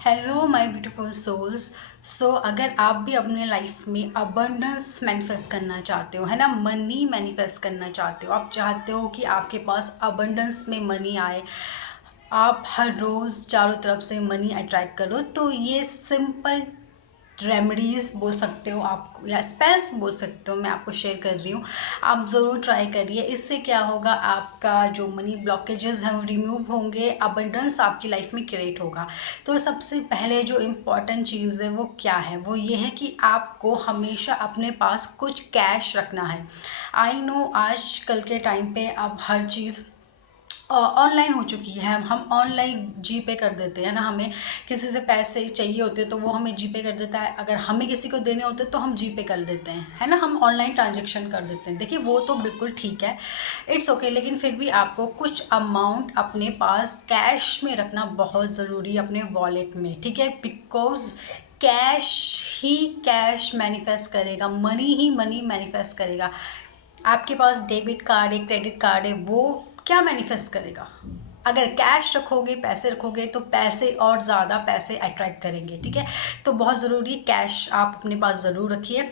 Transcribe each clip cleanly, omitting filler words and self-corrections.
Hello my beautiful souls. अगर आप भी अपने लाइफ में अबंडेंस मैनिफेस्ट करना चाहते हो, है ना, मनी मैनिफेस्ट करना चाहते हो, आप चाहते हो कि आपके पास अबंडेंस में मनी आए, आप हर रोज़ चारों तरफ से मनी अट्रैक्ट करो, तो ये सिंपल रेमेडीज़ बोल सकते हो आप, या स्पेल्स बोल सकते हो, मैं आपको शेयर कर रही हूँ। आप ज़रूर ट्राई करिए। इससे क्या होगा, आपका जो मनी ब्लॉकेजेस हैं वो रिमूव होंगे, अबंडेंस आपकी लाइफ में क्रिएट होगा। तो सबसे पहले जो इम्पॉर्टेंट चीज़ है वो क्या है, वो ये है कि आपको हमेशा अपने पास कुछ कैश रखना है। आई नो आज कल के टाइम पे अब हर चीज़ ऑनलाइन हो चुकी है। हम ऑनलाइन जीपे कर देते हैं ना, हमें किसी से पैसे चाहिए होते हैं तो वो हमें जीपे कर देता है, अगर हमें किसी को देने होते हैं तो हम जीपे कर देते हैं, है ना, हम ऑनलाइन ट्रांजेक्शन कर देते हैं। देखिए वो तो बिल्कुल ठीक है, इट्स ओके, लेकिन फिर भी आपको कुछ अमाउंट अपने पास कैश में रखना बहुत ज़रूरी है, अपने वॉलेट में, ठीक है, because cash he cash manifest करेगा, मनी ही मनी मैनिफेस्ट करेगा। आपके पास डेबिट कार्ड है, क्रेडिट कार्ड है, वो क्या मैनिफेस्ट करेगा? अगर कैश रखोगे, पैसे रखोगे, तो पैसे और ज़्यादा पैसे अट्रैक्ट करेंगे, ठीक है। तो बहुत ज़रूरी कैश आप अपने पास ज़रूर रखिए।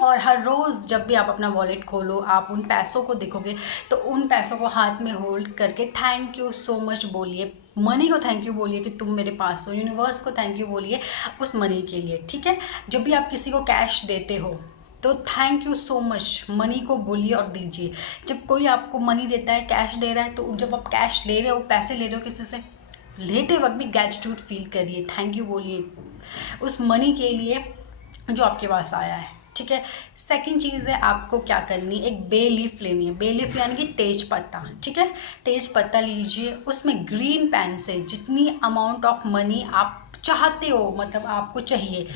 और हर रोज़ जब भी आप अपना वॉलेट खोलो, आप उन पैसों को देखोगे तो उन पैसों को हाथ में होल्ड करके थैंक यू सो मच बोलिए। मनी को थैंक यू बोलिए कि तुम मेरे पास हो, यूनिवर्स को थैंक यू बोलिए उस मनी के लिए, ठीक है। जब भी आप किसी को कैश देते हो तो thank you so much money को बोलिए और दीजिए। जब कोई आपको मनी देता है, कैश दे रहा है, तो जब आप कैश ले रहे हो, पैसे ले रहे हो किसी से, लेते वक्त भी ग्रेटिट्यूड फील करिए, थैंक यू बोलिए उस मनी के लिए जो आपके पास आया है, ठीक है। सेकंड चीज़ है, आपको क्या करनी है, एक बे लीफ लेनी है। बे लीफ यानी कि तेज पत्ता, ठीक है। तेज पत्ता लीजिए, उसमें ग्रीन पेन से जितनी अमाउंट ऑफ मनी आप चाहते हो, मतलब आपको चाहिए,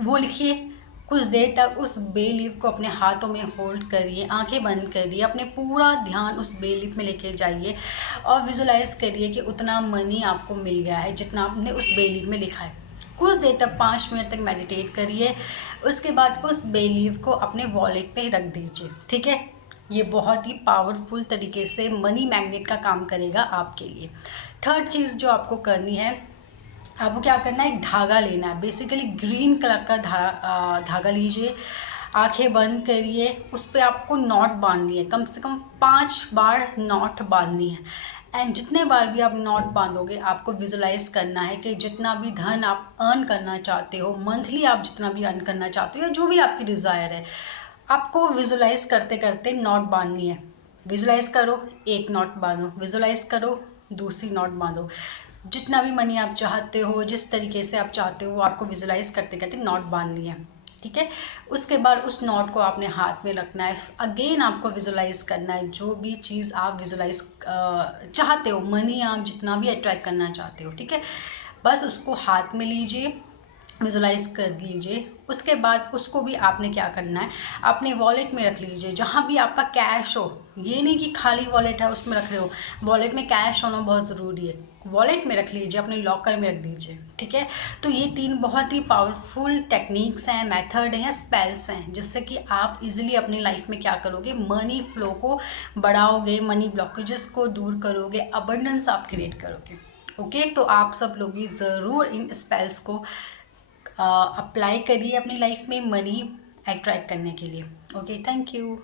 वो लिखिए। कुछ देर तक उस बे लीफ को अपने हाथों में होल्ड करिए, आंखें बंद करिए, अपने पूरा ध्यान उस बे लीफ में लेके जाइए और विजुलाइज करिए कि उतना मनी आपको मिल गया है जितना आपने उस बे लीफ में लिखा है। कुछ देर तक 5 मिनट तक मेडिटेट करिए। उसके बाद उस बे लीफ को अपने वॉलेट पे रख दीजिए, ठीक है। ये बहुत ही पावरफुल तरीके से मनी मैग्नेट का काम करेगा आपके लिए। थर्ड चीज़ जो आपको करनी है, आपको क्या करना है, एक धागा लेना है, बेसिकली ग्रीन कलर का धागा लीजिए, आंखें बंद करिए, उस पर आपको नॉट बांधनी है, कम से कम 5 बार नॉट बांधनी है। एंड जितने बार भी आप नॉट बांधोगे, आपको विजुलाइज करना है कि जितना भी धन आप अर्न करना चाहते हो, मंथली आप जितना भी अर्न करना चाहते हो, या जो भी आपकी डिज़ायर है, आपको विजुलाइज करते करते नॉट बांधनी है। विजुलाइज करो, एक नॉट बांधो, विजुलाइज करो, दूसरी नॉट बांधो। जितना भी मनी आप चाहते हो, जिस तरीके से आप चाहते हो, वो आपको विजुलाइज करते करते नॉट बांधनी है, ठीक है। उसके बाद उस नॉट को आपने हाथ में रखना है। अगेन आपको विजुलाइज करना है जो भी चीज़ आप विजुलाइज चाहते हो, मनी आप जितना भी अट्रैक्ट करना चाहते हो, ठीक है। बस उसको हाथ में लीजिए, विजुलाइज कर लीजिए। उसके बाद उसको भी आपने क्या करना है, अपने वॉलेट में रख लीजिए, जहाँ भी आपका कैश हो। ये नहीं कि खाली वॉलेट है उसमें रख रहे हो, वॉलेट में कैश होना बहुत ज़रूरी है। वॉलेट में रख लीजिए, अपने लॉकर में रख दीजिए, ठीक है। तो ये 3 बहुत ही पावरफुल टेक्निक्स हैं, मेथड हैं, स्पेल्स हैं, जिससे कि आप इजीली अपनी लाइफ में क्या करोगे, मनी फ्लो को बढ़ाओगे, मनी ब्लॉकेजेस को दूर करोगे, अबंडेंस आप क्रिएट करोगे। ओके, तो आप सब लोग भी ज़रूर इन स्पेल्स को अप्लाई करिए अपनी लाइफ में मनी अट्रैक्ट करने के लिए। Okay, thank you.